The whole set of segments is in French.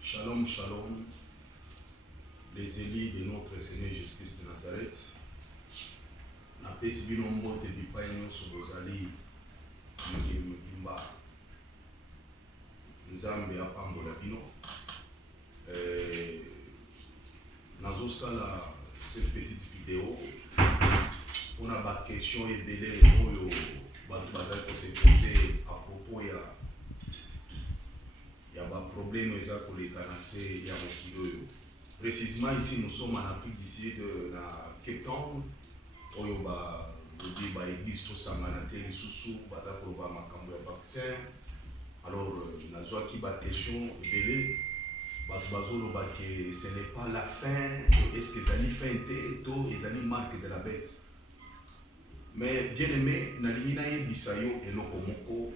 Shalom, shalom, les élits de notre Seigneur Jésus-Christ de Nazareth. Napesi bino mbote bipai nyonso bozali mokili mobimba. Nzambe apambola bino. Nazosala cette petite vidéo on a ba question ebele oyo bato bazali ko se poser à propos ya ba problème eza koleka na se ya mokili oyo. Précisément ici nous sommes en Afrique d'ici de la Cape Town oyo ba église tosangana te lisusu baza koloba makambo ya vaccin. Alors nazwaki ba question ebele bato bazoloba que ce n'est pas la fin, est-ce que ezali fin te to ezali marque de la bête. Mais bien aimé, nalingi nayebisa yo eloko moko.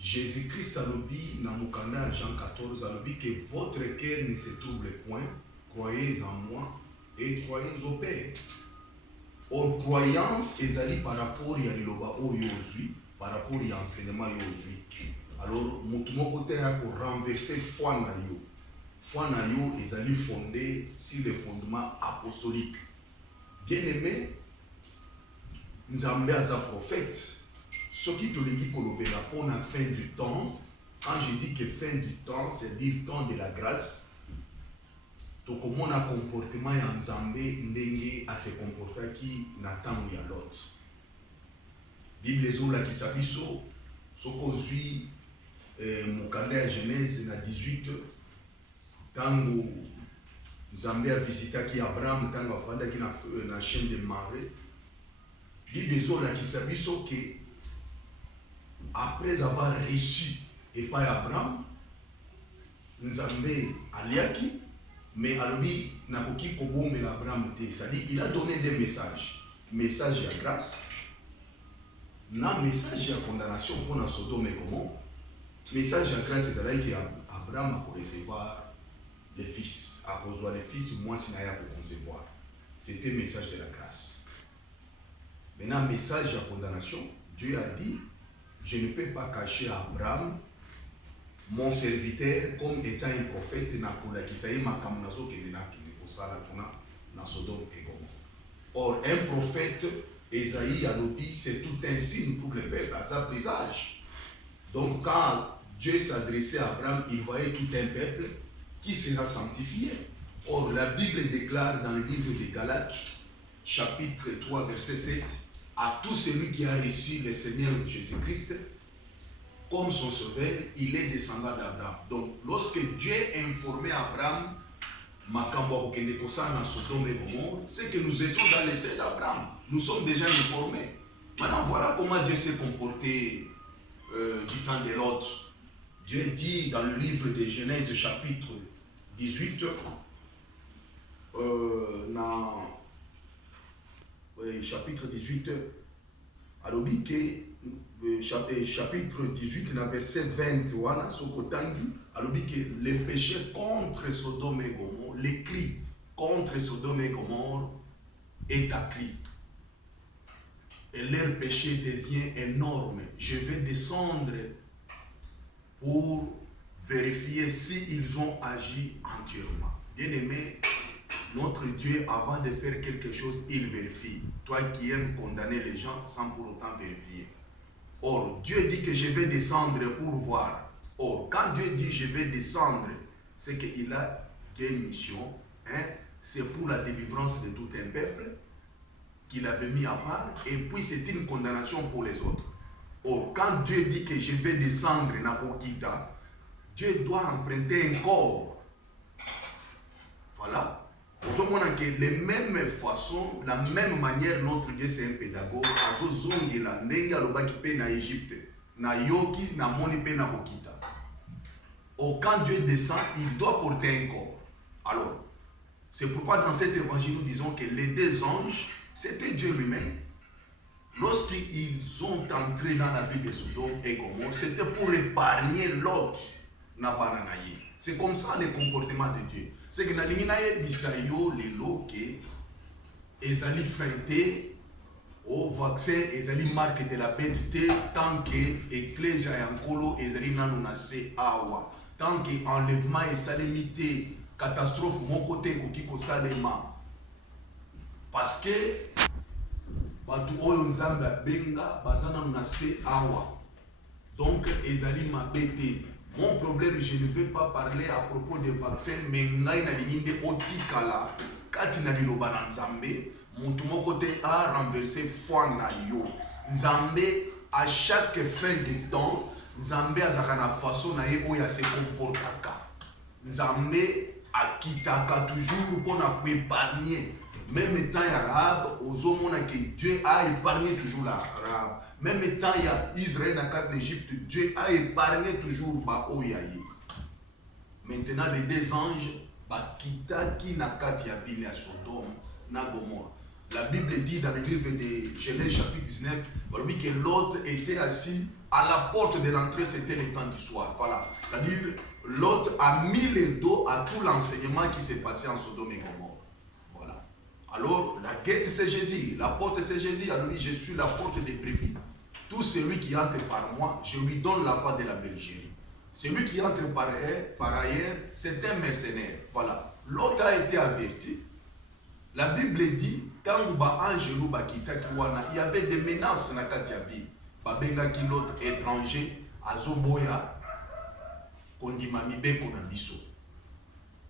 Jésus-Christ alobi na mukanda Jean 14 alobi que votre cœur ne se trouble point, croyez en moi et croyez au Père. Or croyance ezali par rapport ya liloba oyo ozwi, par rapport ya enseignement yo ozwi. Alors mutu moko te ya ko renverser foi na yo. Foi na yo ezali fondé sur le fondement apostolique. Bien aimé, Nzambe aza prophète. Ce qui te dit kolobela pour la fin du temps, quand je dis que fin du temps, c'est dire temps de la grâce. Donc comment on a comportement ya Nzambe ndenge a se comporter qui n'attend ya l'autre. Bible ezola ki sabiso soko zui mukanda ya Genèse na 18 tango Nzambe a visité ki Abraham tango afanda ki na chaîne de Mamré. Bible ezola ki sabiso que après avoir reçu et pas Abraham, Nzambe aliaki, mais alobi nakoki kobombe Abraham te. C'est-à-dire il a donné des messages, message de grâce, na message de condamnation pour la Sodome et Gomorrhe. Message de grâce c'est-à-dire que Abraham a pour recevoir le fils, à cause de le fils, moi si n'a pour concevoir. C'était message de la grâce. Maintenant message de condamnation, Dieu a dit je ne peux pas cacher à Abraham, mon serviteur, comme étant un prophète, or, un prophète, Esaïe a dit, c'est tout un signe pour le peuple, à sa présage. Donc, quand Dieu s'adressait à Abraham, il voyait tout un peuple qui sera sanctifié. Or, la Bible déclare dans le livre de Galates, chapitre 3, verset 7, à tout celui qui a reçu le Seigneur Jésus-Christ comme son sauveur, il est descendant d'Abraham. Donc, lorsque Dieu informait Abraham, c'est que nous étions dans l'essai d'Abraham. Nous sommes déjà informés. Maintenant, voilà comment Dieu s'est comporté du temps de l'autre. Dieu dit dans le livre de Genèse, chapitre 18, chapitre 18, alors dit que chapitre 18, verset 20, voilà, alors dit que le péché contre Sodome et Gomorrhe, les cris contre Sodome et Gomorrhe est à cri. Et leur péché devient énorme. Je vais descendre pour vérifier s'ils ont agi entièrement. Bien aimé, notre Dieu, avant de faire quelque chose, il vérifie. Toi qui aimes condamner les gens sans pour autant vérifier. Or, Dieu dit que je vais descendre pour voir. Or, quand Dieu dit je vais descendre, c'est qu'il a des missions. Hein? C'est pour la délivrance de tout un peuple qu'il avait mis à part. Et puis, c'est une condamnation pour les autres. Or, quand Dieu dit que je vais descendre, Dieu doit emprunter un corps. Voilà. Nous avons que de même façon, la même manière, notre Dieu c'est un pédagogue. Azozongela ndenge alobaki pe na Égypte, na yoki na moni pe na kokita. Quand Dieu descend, il doit porter un corps. Alors, c'est pourquoi dans cet évangile nous disons que les deux anges, c'était Dieu lui-même. Lorsqu'ils ont entré dans la ville de Sodome et Gomorrhe, c'était pour épargner l'autre na bananaye. C'est comme ça le comportement de Dieu. C'est que dans l'inginaye bisayo lelo ke ezali feinté au vaccin ezali marque de la bête tant que église ya nkolo ezali nanu na se awa tant que enlèvement et salémité, catastrophe, mon côté, Kokiko Salema. Parce que, Batu Oyo Nzamba Benga, Bazana Nase Awa. Donc, Ezali Mabete. Mon problème, je ne vais pas parler à propos des vaccins, mais Ngai na Lininde Otikala, Katina Liloba Nzambe, mon côté a renversé foi na yo. Nzambe, à chaque fin de temps, Nzambe a zakana façon na ye oya se comportaka. Nzambe a kitaka toujours pour na épargner. Même temps il y a l'arabe, aux hommes que Dieu a épargné toujours l'arabe. Même temps il y a Israël dans quatre d'Égypte, Dieu a épargné toujours ba oyaye. Maintenant les deux anges, ba kitaki na kati ya ville ya Sodome na Gomorrhe. La Bible dit dans le livre de Genèse chapitre 19, que Lot était assis à la porte de l'entrée, c'était le temps du soir. Voilà. C'est-à-dire, Lot a mis le dos à tout l'enseignement qui s'est passé en Sodome et Gomorrhe. Voilà. Alors, la guette c'est Jésus, la porte c'est Jésus. Alors, je suis la porte des brebis. Tout celui qui entre par moi, je lui donne la voie de la bergerie. Celui qui entre par ailleurs, c'est un mercenaire. Voilà. Lot a été averti. La Bible dit, quand il y avait des menaces dans la ville. Babenga qui l'autre étranger, Azoboya, Kondimami Beko na biso.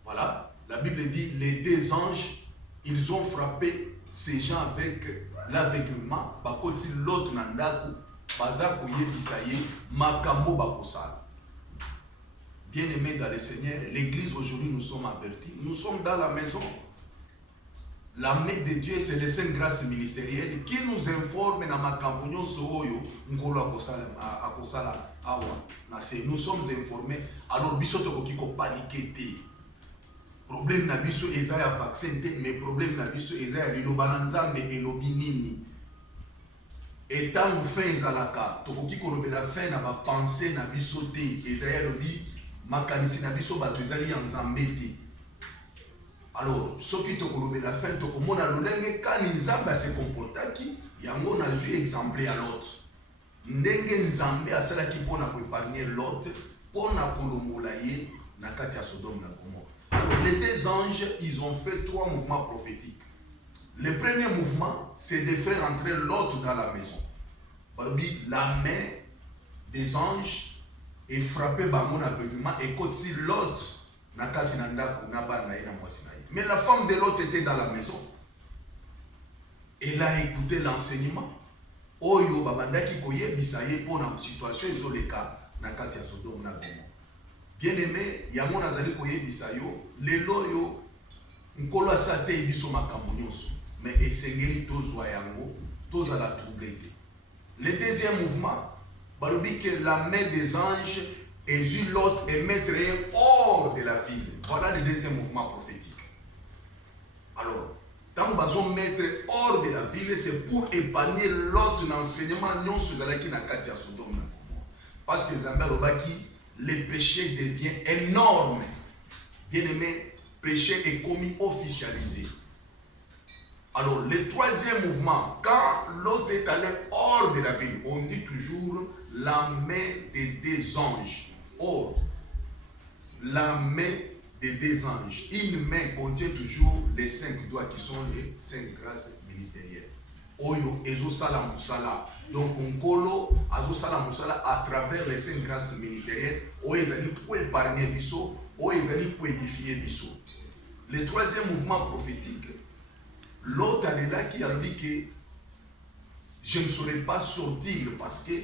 Voilà. La Bible dit, les deux anges, ils ont frappé ces gens avec l'aveuglement. Bakoti l'autre nandaku, Bazaku Yebisaye, Makambo Bakosal. Bien-aimés dans le Seigneur, l'église aujourd'hui nous sommes avertis. Nous sommes dans la maison. La main de Dieu, c'est les saintes grâces ministérielles qui nous informent dans ma campagne. Nous sommes informés. Alors, bisoto kokiko paniqué. Problème na biso ezaya vaccin, mais problème na biso ezaya liloba nzambe elobi nini. Et tant nous fait ezalaka, tokokiko lobela fin na ba pensée na biso te, ezaya lobi makanisi na biso bato ezali ya nzambe te. Alors, ce qui te colobé la fin, tu as l'olenge quand Nzambe se comportaki, yango na vu exemplaire à l'autre. Ndenge Nzambe a cela qui pour épargner l'autre, pour na kolomolaye na katia Sodome na Gomorrhe. Alors, les deux anges, ils ont fait trois mouvements prophétiques. Le premier mouvement, c'est de faire entrer l'autre dans la maison. La main des anges est frappée par mon aveuglement et quand l'autre mais la femme de l'autre était dans la maison. Elle a écouté l'enseignement. Oyo babandaki koye bisaye pour la situation isoleka na kati ya Sodome na Gomorrhe. Bien-aimé, yango nazali koye bisayo, lelo yo nkolo asate biso makambo nyonso, mais esengeli tozwa yango, tozala troublé. Le deuxième mouvement, balobi que la main des anges et l'autre et mettre hors de la ville. Voilà le deuxième mouvement prophétique. Alors, quand nous allons mettre hors de la ville, c'est pour épargner l'autre enseignement non sur la qui n'a qu'à dire Sodome. Parce que le péché devient énorme. Bien aimé, péché est commis officialisé. Alors, le troisième mouvement, quand l'autre est allé hors de la ville, on dit toujours la main des deux anges. Or, la main des deux anges, une main contient toujours les 5 doigts qui sont les 5 grâces ministérielles. Oyo, ezo sala musala. Donc, on kolo, azo sala musala à travers les 5 grâces ministérielles. Oyo, ezali pour épargner biso, oyo, ezali pour édifier biso. Le troisième mouvement prophétique, l'autre est là qui a dit que je ne saurais pas sortir parce que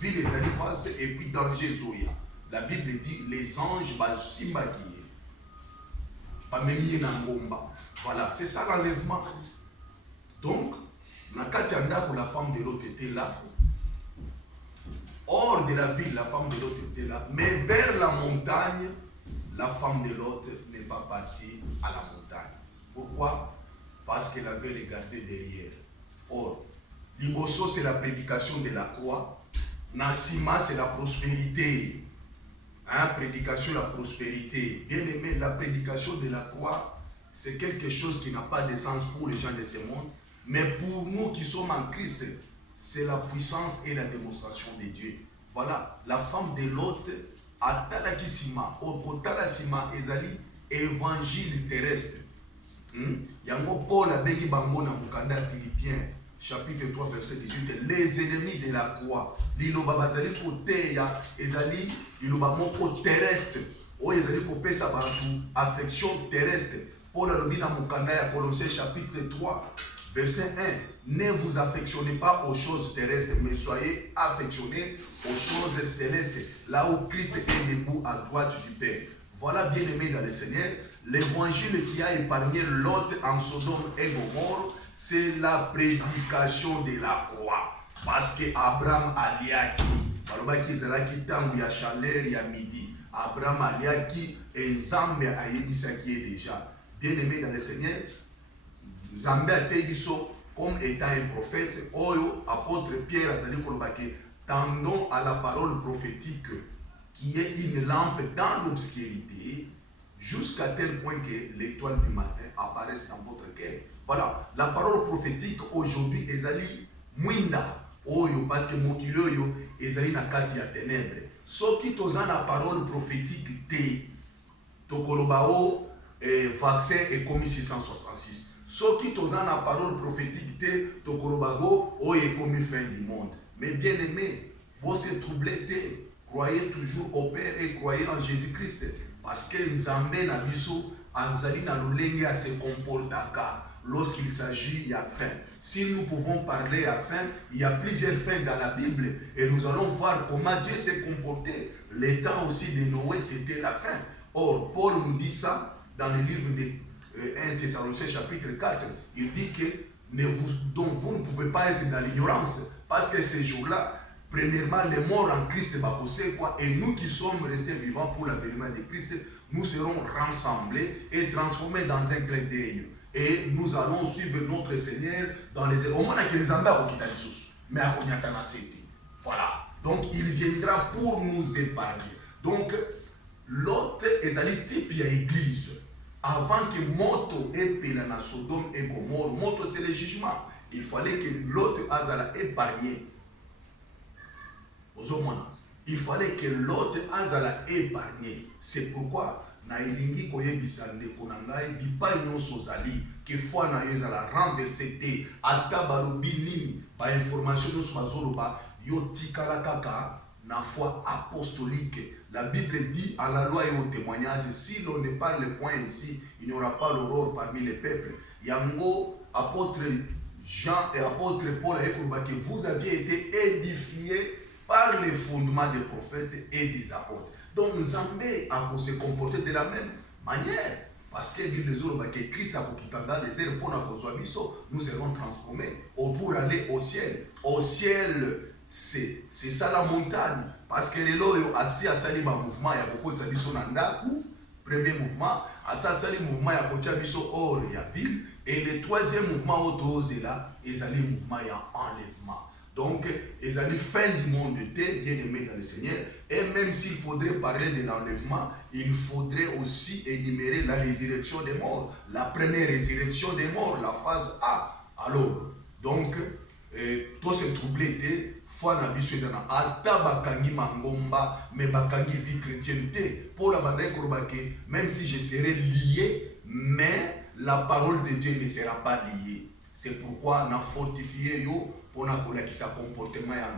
vu les années vastes et puis danger zoya. La Bible dit les anges basimbaki. Voilà, c'est ça l'enlèvement. Donc, la femme de l'autre était là. Hors de la ville, la femme de l'autre était là. Mais vers la montagne, la femme de l'autre n'est pas partie à la montagne. Pourquoi? Parce qu'elle avait regardé derrière. Or, Liboso, c'est la prédication de la croix. Nassima, c'est la prospérité. Hein, prédication de la prospérité. Bien aimé, la prédication de la croix, c'est quelque chose qui n'a pas de sens pour les gens de ce monde. Mais pour nous qui sommes en Christ, c'est la puissance et la démonstration de Dieu. Voilà, la femme de l'autre atalaki sima okotala sima ezali évangile terrestre. Yango Paul abengi bango na mukanda Philippiens chapitre 3 verset 18 les ennemis de la croix. Liloba bazali koteya ezali liloba moko terrestre oyo ezali kopesa bantu affection terrestre. Paul alobi na mukanda ya Colossiens chapitre 3 verset 1 ne vous affectionnez pas aux choses terrestres mais soyez affectionnés aux choses célestes là où Christ est debout à droite du Père. Voilà, bien aimé dans le Seigneur, l'évangile qui a épargné Lot en Sodome et Gomorrhe, c'est la prédication de la croix. Parce que Abraham aliaki, balobaki ezalaki tangu ya chaleur ya midi. Abraham aliaki et Nzambe ayebisaki déjà. Bien aimé dans le Seigneur, Nzambe ategiso comme étant un prophète. Oyo apôtre Pierre azali kolobaki tendons à la parole prophétique qui est une lampe dans l'obscurité, jusqu'à tel point que l'étoile du matin apparaisse dans votre cœur. Voilà, la parole prophétique aujourd'hui, ezali mwinda, oyo, parce que mokili oyo, ezali na kati ya ténèbres. Soki toza na parole prophétique te, tokolobao, vaccin est commis 666. Soki toza na parole prophétique te, tokolobago, oyo est commis fin du monde. Mais bien aimé, vous se troublez te. Croyez toujours au Père et croyez en Jésus-Christ. Parce que Nzambe na biso anzali na lolenge à se comportaka lorsqu'il s'agit de faim. Si nous pouvons parler à faim, il y a plusieurs fins dans la Bible et nous allons voir comment Dieu s'est comporté. Le temps aussi de Noé, c'était la faim. Or, Paul nous dit ça dans le livre de 1 Thessaloniciens chapitre 4. Il dit que donc vous ne pouvez pas être dans l'ignorance parce que ces jours-là, premièrement, les morts en Christ, et nous qui sommes restés vivants pour l'avènement de Christ, nous serons rassemblés et transformés dans un clin d'œil. Et nous allons suivre notre Seigneur dans les airs. Au moins, que les ambas ont quitté les choses. Mais à Konyatana, c'était. Voilà. Donc, il viendra pour nous épargner. Donc, l'autre est un type de l'église. Avant que Moto ait pénana Sodome et Gomorrhe, Moto c'est le jugement. Il fallait que l'autre azala épargné. Il fallait que l'autre azala épargné. C'est pourquoi na ilingi koyebisa ndeko na ngai bipai nyonso ozali ke foi na yo ezala renversé te ata balobi nini ba information nyonso bazoloba yo tikala kaka na foi apostolique. La Bible dit à la loi et au témoignage, si l'on ne parle point ainsi, il n'y aura pas l'aurore parmi les peuples. Yango, apôtre Jean et apôtre Paul, que vous aviez été édifiés par les fondements des prophètes et des apôtres. Donc, Nzambe a se comporter de la même manière. Parce que la Bible dit que Christ a quitté dans les airs pour nous serons transformés pour aller au ciel. Au ciel, c'est ça la montagne. Parce que les lois assis à sali ma mouvement, il y a beaucoup de sabiso nandakou. Premier mouvement, à ça sali mouvement, il y a beaucoup de sabiso hors il y a ville. Et le troisième mouvement autorisé là, ils allaient mouvement il y a enlèvement. Donc, ils allaient fin du monde bien aimé dans le Seigneur. Et même s'il faudrait parler de l'enlèvement, il faudrait aussi énumérer la résurrection des morts. La première résurrection des morts, la phase A. Alors, donc, tout se troublé foi na biso ezana ata bakangi mangomba mais bakangi vie chrétienne pour la bande korobake même si je serai lié mais la parole de Dieu ne sera pas liée. C'est pourquoi na fortifié yo pour na kola qui sa comportement ya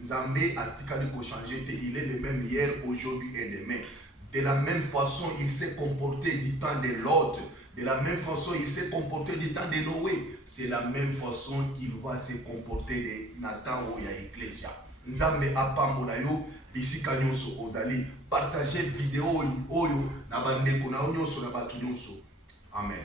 Nzambe atikali ko changer te, il est le même hier, aujourd'hui et demain. De la même façon, il s'est comporté du temps de Lot. De la même façon, il s'est comporté du temps de Noé. C'est la même façon qu'il va se comporter de Nathan ou ya Ecclesia. Nzambe apambola yo bisika nyonso ozali. Partagez vidéo oyo na bandeko na nyonso na batu nyonso. Amen.